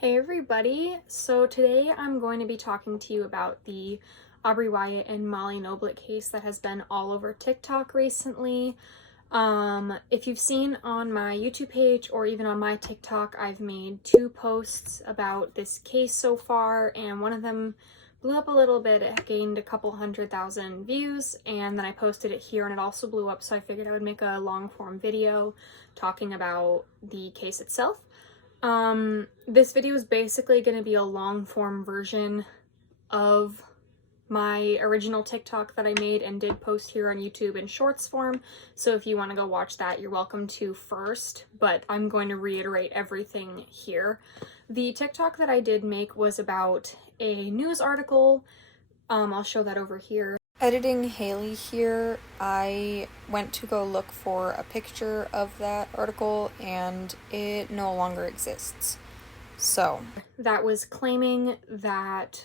Hey everybody, so today I'm going to be talking to you about the Aubreigh Wyatt and Molly Noblitt case that has been all over TikTok recently. If you've seen on my YouTube page or even on my TikTok, I've made 2 posts about this case so far, and one of them blew up a little bit. It gained a couple 100,000 views, and then I posted it here and it also blew up, so I figured I would make a long form video talking about the case itself. This video is basically going to be a long form version of my original TikTok that I made and did post here on YouTube in shorts form. So if you want to go watch that, you're welcome to first, but I'm going to reiterate everything here. The TikTok that I did make was about a news article. I'll show that over here. Editing Haley here, I went to go look for a picture of that article and it no longer exists. So that was claiming that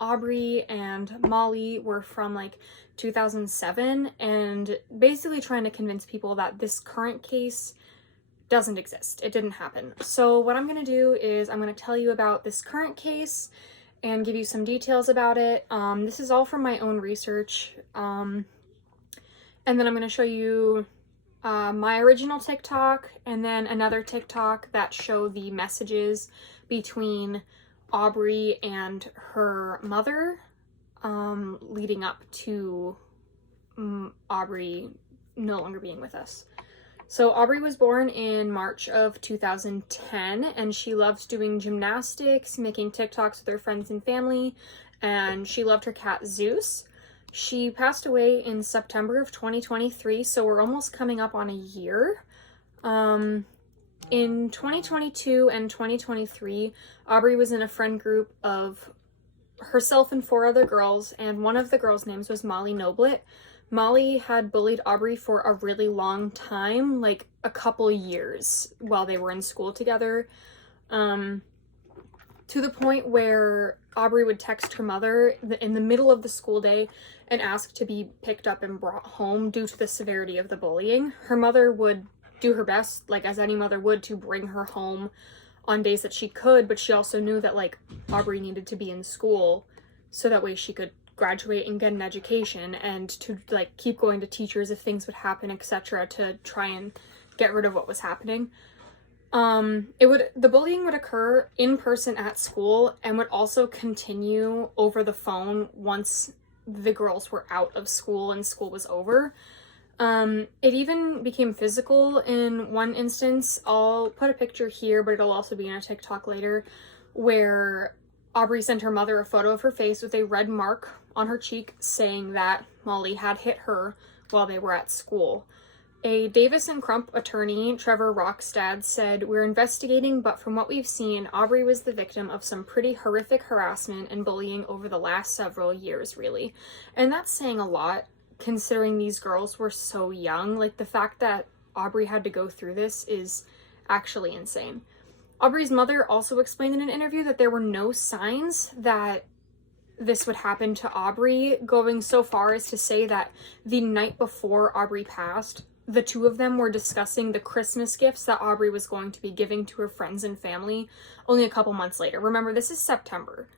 Aubreigh and Molly were from like 2007 and basically trying to convince people that this current case doesn't exist. It didn't happen. So what I'm going to do is I'm going to tell you about this current case and give you some details about it. This is all from my own research. And then I'm going to show you my original TikTok and then another TikTok that show the messages between Aubreigh and her mother leading up to Aubreigh no longer being with us. So Aubreigh was born in March of 2010, and she loves doing gymnastics, making TikToks with her friends and family, and she loved her cat Zeus. She passed away in September of 2023, so we're almost coming up on a year. In 2022 and 2023, Aubreigh was in a friend group of herself and 4 other girls, and one of the girls' names was Molly Noblitt. Molly had bullied Aubreigh for a really long time, like a couple years while they were in school together, to the point where Aubreigh would text her mother in the middle of the school day and ask to be picked up and brought home due to the severity of the bullying. Her mother would do her best, like as any mother would, to bring her home on days that she could, but she also knew that like Aubreigh needed to be in school so that way she could graduate and get an education and to like keep going to teachers if things would happen, etc., to try and get rid of what was happening. The bullying would occur in person at school and would also continue over the phone once the girls were out of school and school was over. It even became physical in one instance. I'll put a picture here, but it'll also be in a TikTok later, where Aubreigh sent her mother a photo of her face with a red mark on her cheek saying that Molly had hit her while they were at school. A Davis and Crump attorney, Trevor Rockstad, said, "We're investigating, but from what we've seen, Aubreigh was the victim of some pretty horrific harassment and bullying over the last several years, really." And that's saying a lot, considering these girls were so young. Like, the fact that Aubreigh had to go through this is actually insane. Aubreigh's mother also explained in an interview that there were no signs that this would happen to Aubreigh, going so far as to say that the night before Aubreigh passed, the 2 of them were discussing the Christmas gifts that Aubreigh was going to be giving to her friends and family only a couple months later. Remember, this is September.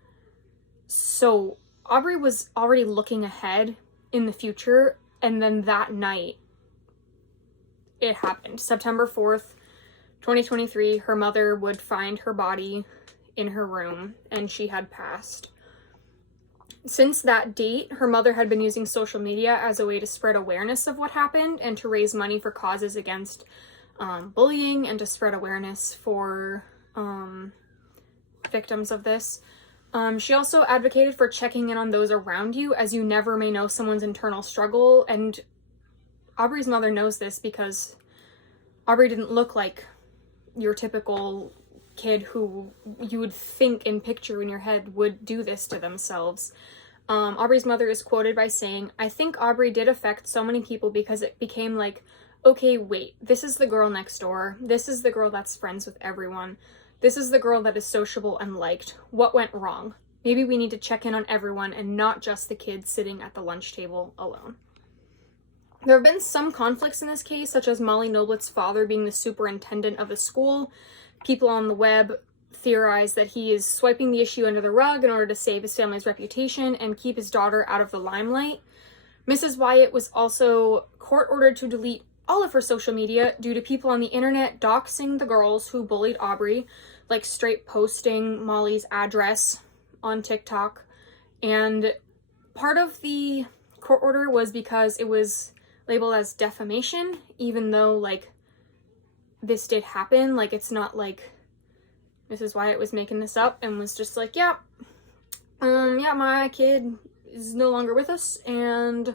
So Aubreigh was already looking ahead in the future, and then that night it happened. September 4th, 2023, her mother would find her body in her room and she had passed. Since that date, her mother had been using social media as a way to spread awareness of what happened and to raise money for causes against bullying and to spread awareness for victims of this. She also advocated for checking in on those around you, as you never may know someone's internal struggle, and Aubreigh's mother knows this because Aubreigh didn't look like your typical kid who you would think and picture in your head would do this to themselves. Aubreigh's mother is quoted by saying, "I think Aubreigh did affect so many people because it became like, okay, wait, this is the girl next door. This is the girl that's friends with everyone. This is the girl that is sociable and liked. What went wrong? Maybe we need to check in on everyone and not just the kids sitting at the lunch table alone." There have been some conflicts in this case, such as Molly Noblitt's father being the superintendent of the school. People on the web theorized that he is swiping the issue under the rug in order to save his family's reputation and keep his daughter out of the limelight. Mrs. Wyatt was also court-ordered to delete all of her social media due to people on the internet doxing the girls who bullied Aubreigh, like straight posting Molly's address on TikTok. And part of the court order was because it was labeled as defamation, even though, like, this did happen. Like, it's not like Mrs. Wyatt was making this up and was just like, yeah, my kid is no longer with us, and,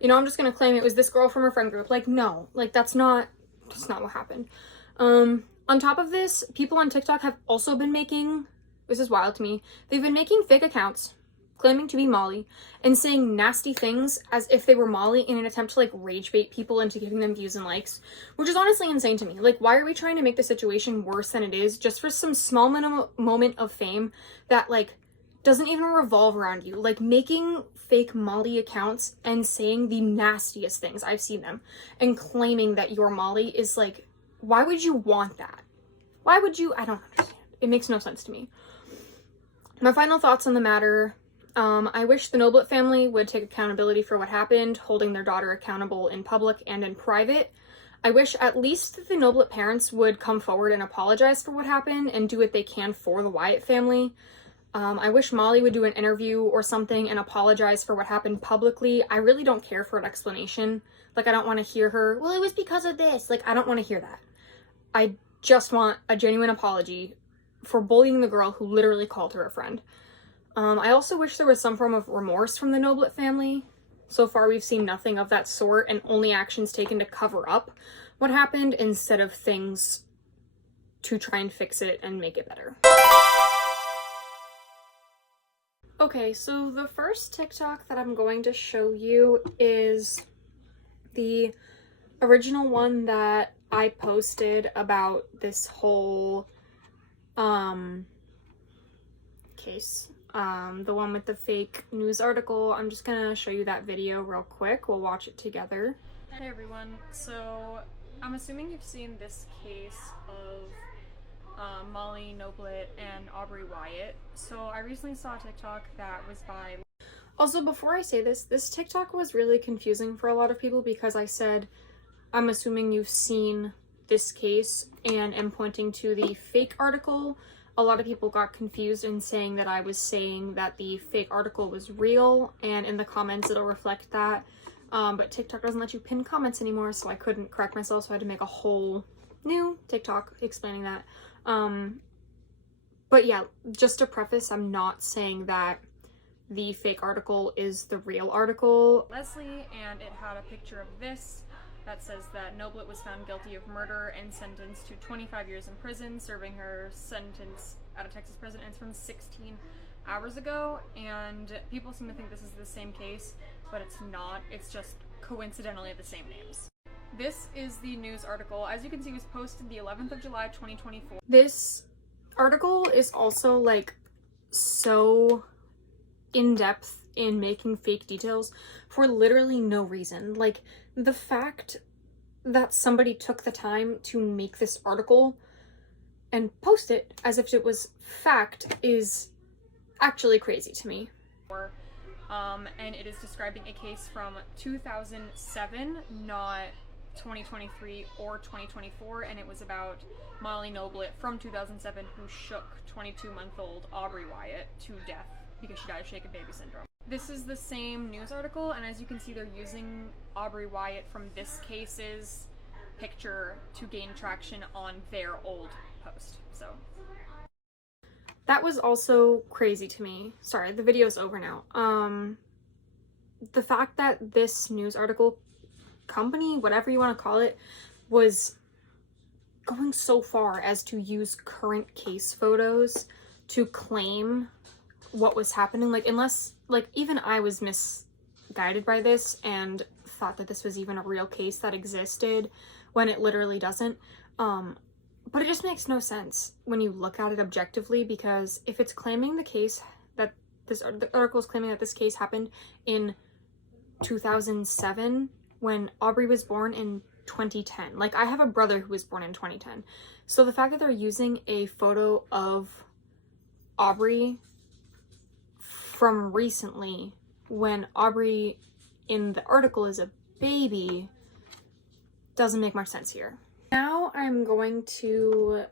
you know, I'm just gonna claim it was this girl from her friend group. Like, no, like, that's not what happened. On top of this, people on TikTok have also been making, this is wild to me, they've been making fake accounts claiming to be Molly and saying nasty things as if they were Molly in an attempt to, like, rage bait people into giving them views and likes, which is honestly insane to me. Like, why are we trying to make the situation worse than it is just for some small moment of fame that, like, doesn't even revolve around you? Like, making fake Molly accounts and saying the nastiest things, I've seen them, and claiming that you're Molly is, like, why would you want that? Why would you? I don't understand. It makes no sense to me. My final thoughts on the matter. I wish the Noblitt family would take accountability for what happened, holding their daughter accountable in public and in private. I wish at least the Noblitt parents would come forward and apologize for what happened and do what they can for the Wyatt family. I wish Molly would do an interview or something and apologize for what happened publicly. I really don't care for an explanation. Like, I don't want to hear her, well, it was because of this. Like, I don't want to hear that. I just want a genuine apology for bullying the girl who literally called her a friend. I also wish there was some form of remorse from the Noblitt family. So far, we've seen nothing of that sort and only actions taken to cover up what happened instead of things to try and fix it and make it better. Okay, so the first TikTok that I'm going to show you is the original one that I posted about this whole case. The one with the fake news article. I'm just gonna show you that video real quick. We'll watch it together. Hey everyone, so I'm assuming you've seen this case of Molly Noblitt and Aubreigh Wyatt. So I recently saw a TikTok that was by... Also, before I say this TikTok was really confusing for a lot of people because I said, I'm assuming you've seen this case and am pointing to the fake article. A lot of people got confused in saying that I was saying that the fake article was real, and in the comments it'll reflect that. But TikTok doesn't let you pin comments anymore, so I couldn't correct myself, so I had to make a whole new TikTok explaining that. But yeah, just to preface, I'm not saying that the fake article is the real article. Leslie, and it had a picture of this that says that Noblitt was found guilty of murder and sentenced to 25 years in prison, serving her sentence at a Texas prison. And it's from 16 hours ago, and people seem to think this is the same case, but it's not. It's just coincidentally the same names. This is the news article. As you can see, it was posted the 11th of July, 2024. This article is also, like, so in-depth in making fake details for literally no reason. Like, the fact that somebody took the time to make this article and post it as if it was fact is actually crazy to me. And it is describing a case from 2007, not 2023 or 2024, and it was about Molly Noblitt from 2007 who shook 22-month-old Aubreigh Wyatt to death because she died of shaken baby syndrome. This is the same news article, and as you can see, they're using Aubreigh Wyatt from this case's picture to gain traction on their old post. So that was also crazy to me. Sorry, the video's over now. The fact that this news article company, whatever you want to call it, was going so far as to use current case photos to claim what was happening. Like, unless, like, even I was misguided by this and thought that this was even a real case that existed when it literally doesn't. But it just makes no sense when you look at it objectively, because if it's claiming the case that the article is claiming that this case happened in 2007 when Aubreigh was born in 2010. Like, I have a brother who was born in 2010. So the fact that they're using a photo of Aubreigh from recently, when Aubreigh in the article is a baby, doesn't make much sense here. Now I'm going to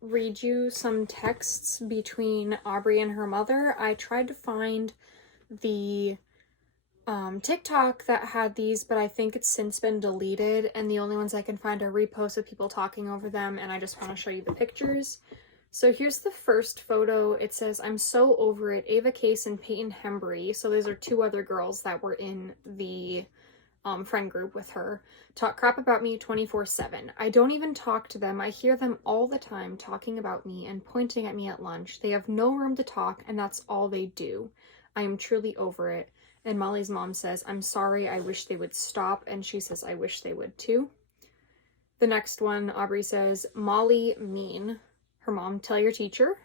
read you some texts between Aubreigh and her mother. I tried to find the TikTok that had these, but I think it's since been deleted, and the only ones I can find are reposts of people talking over them, and I just want to show you the pictures. So here's the first photo. It says, "I'm so over it, Ava Case and Peyton Hembry." So those are two other girls that were in the friend group with her. "Talk crap about me 24/7. I don't even talk to them. I hear them all the time talking about me and pointing at me at lunch. They have no room to talk, and that's all they do. I am truly over it." And Molly's mom says, "I'm sorry, I wish they would stop." And she says, "I wish they would too." The next one, Aubreigh says, "Molly mean. Her mom, tell your teacher.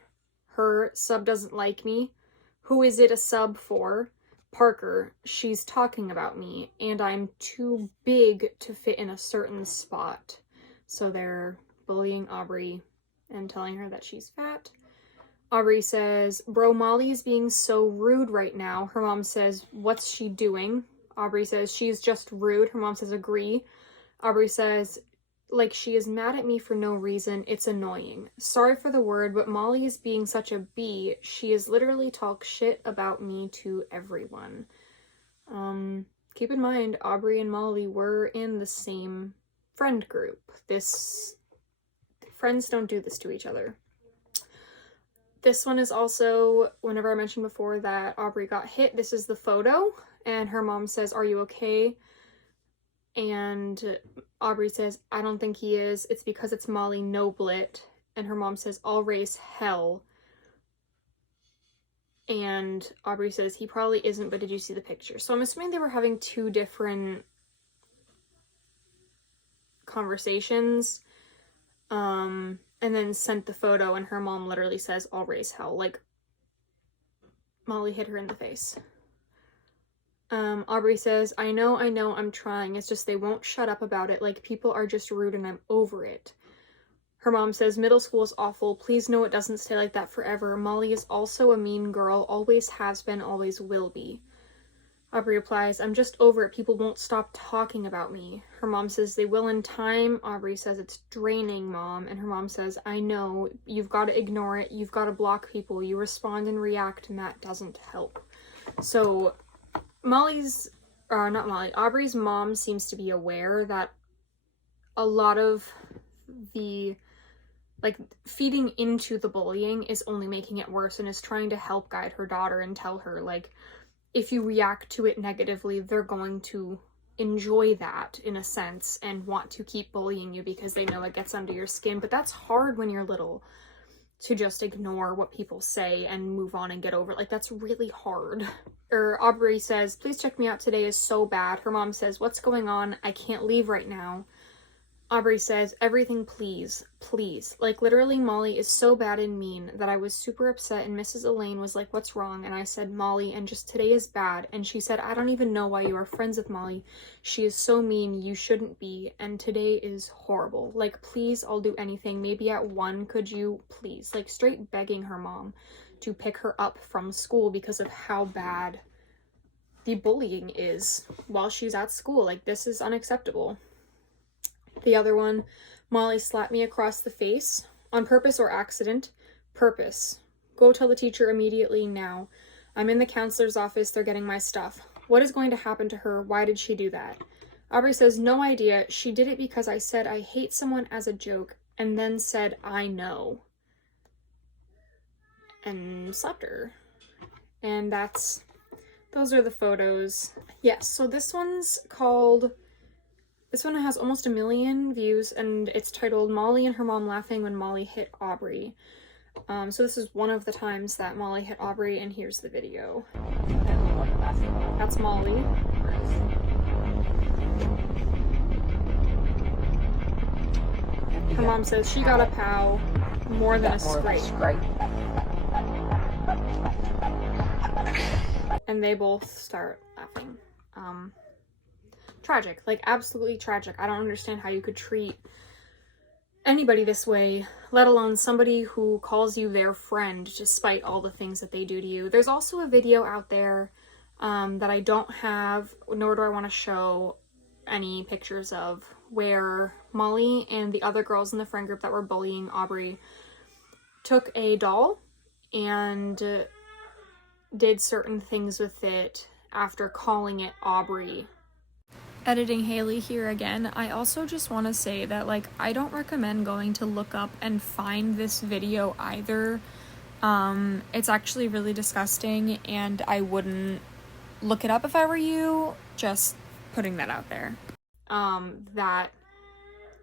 Her, sub doesn't like me. Who is it a sub for? Parker, she's talking about me, and I'm too big to fit in a certain spot." So they're bullying Aubreigh and telling her that she's fat. Aubreigh says, "Bro, Molly is being so rude right now." Her mom says, "What's she doing?" Aubreigh says, "She's just rude." Her mom says, "Agree." Aubreigh says, "Like she is mad at me for no reason. It's annoying. Sorry for the word, but Molly is being such a bee. She is literally talk shit about me to everyone." Keep in mind, Aubreigh and Molly were in the same friend group. Friends don't do this to each other. This one is also, whenever I mentioned before that Aubreigh got hit, this is the photo, and her mom says, "Are you okay?" And Aubreigh says, "I don't think he is. It's because it's Molly Noblitt." And her mom says, "I'll raise hell." And Aubreigh says, "He probably isn't, but did you see the picture?" So I'm assuming they were having two different conversations. And then sent the photo, and her mom literally says, "I'll raise hell." Like, Molly hit her in the face. Aubreigh says, I know, I'm trying. It's just they won't shut up about it. Like, people are just rude and I'm over it." Her mom says, "Middle school is awful. Please know it doesn't stay like that forever. Molly is also a mean girl. Always has been, always will be." Aubreigh replies, "I'm just over it. People won't stop talking about me." Her mom says, "They will in time." Aubreigh says, "It's draining, Mom." And her mom says, "I know. You've got to ignore it. You've got to block people. You respond and react, and that doesn't help." So Aubrey's mom seems to be aware that a lot of the, like, feeding into the bullying is only making it worse, and is trying to help guide her daughter and tell her, like, if you react to it negatively, they're going to enjoy that in a sense and want to keep bullying you because they know it gets under your skin. But that's hard when you're little, to just ignore what people say and move on and get over it. Like, that's really hard. Or Aubreigh says, "Please check me out today is so bad." Her mom says, "What's going on? I can't leave right now." Aubreigh says, "Everything, please, please." Like, literally, Molly is so bad and mean that I was super upset, and Mrs. Elaine was like, "What's wrong?" And I said, "Molly, and just today is bad." And she said, "I don't even know why you are friends with Molly. She is so mean, you shouldn't be, and today is horrible. Like, please, I'll do anything. Maybe at 1, could you, please?" Like, straight begging her mom to pick her up from school because of how bad the bullying is while she's at school. Like, this is unacceptable. The other one, "Molly slapped me across the face. On purpose or accident? Purpose. Go tell the teacher immediately now. I'm in the counselor's office. They're getting my stuff. What is going to happen to her? Why did she do that?" Aubreigh says, "No idea. She did it because I said I hate someone as a joke, and then said I know, and slapped her." And those are the photos. Yes, so this one has almost 1 million views, and it's titled "Molly and Her Mom Laughing When Molly Hit Aubreigh." So this is one of the times that Molly hit Aubreigh, and here's the video. That's Molly. Her mom says she got a pow, more than a scrape. And they both start laughing. tragic, like absolutely tragic. I don't understand how you could treat anybody this way, let alone somebody who calls you their friend despite all the things that they do to you. There's also a video out there that I don't have, nor do I want to show any pictures of, where Molly and the other girls in the friend group that were bullying Aubreigh took a doll and did certain things with it after calling it Aubreigh. Editing Hailey here again. I also just want to say that, like, I don't recommend going to look up and find this video either. It's actually really disgusting, and I wouldn't look it up if I were you. Just putting that out there. That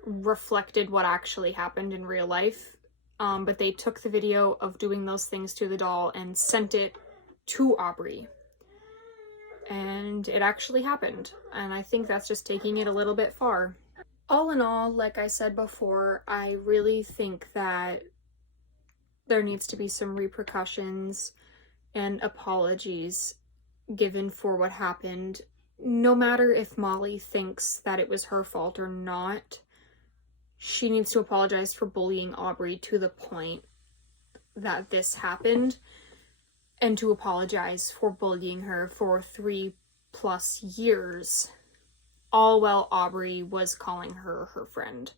reflected what actually happened in real life. But they took the video of doing those things to the doll and sent it to Aubreigh. And it actually happened, and I think that's just taking it a little bit far. All in all, like I said before, I really think that there needs to be some repercussions and apologies given for what happened. No matter if Molly thinks that it was her fault or not, she needs to apologize for bullying Aubreigh to the point that this happened, and to apologize for bullying her for 3+ years, all while Aubreigh was calling her her friend.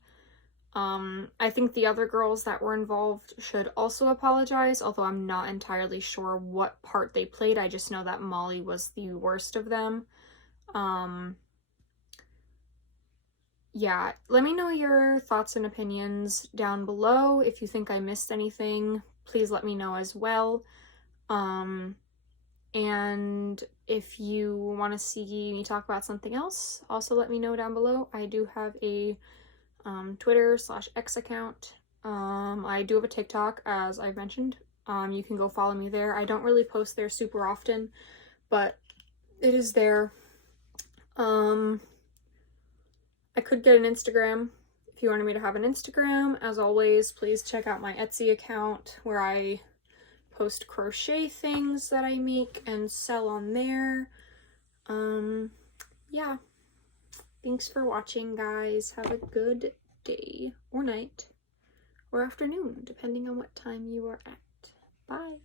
I think the other girls that were involved should also apologize, although I'm not entirely sure what part they played. I just know that Molly was the worst of them. Yeah, let me know your thoughts and opinions down below. If you think I missed anything, please let me know as well. And if you want to see me talk about something else, also let me know down below. I do have a Twitter/X account. I do have a TikTok, as I've mentioned. You can go follow me there. I don't really post there super often, but it is there. I could get an Instagram if you wanted me to have an Instagram. As always, please check out my Etsy account where I post crochet things that I make and sell on there. Yeah. Thanks for watching, guys. Have a good day or night or afternoon, depending on what time you are at. Bye.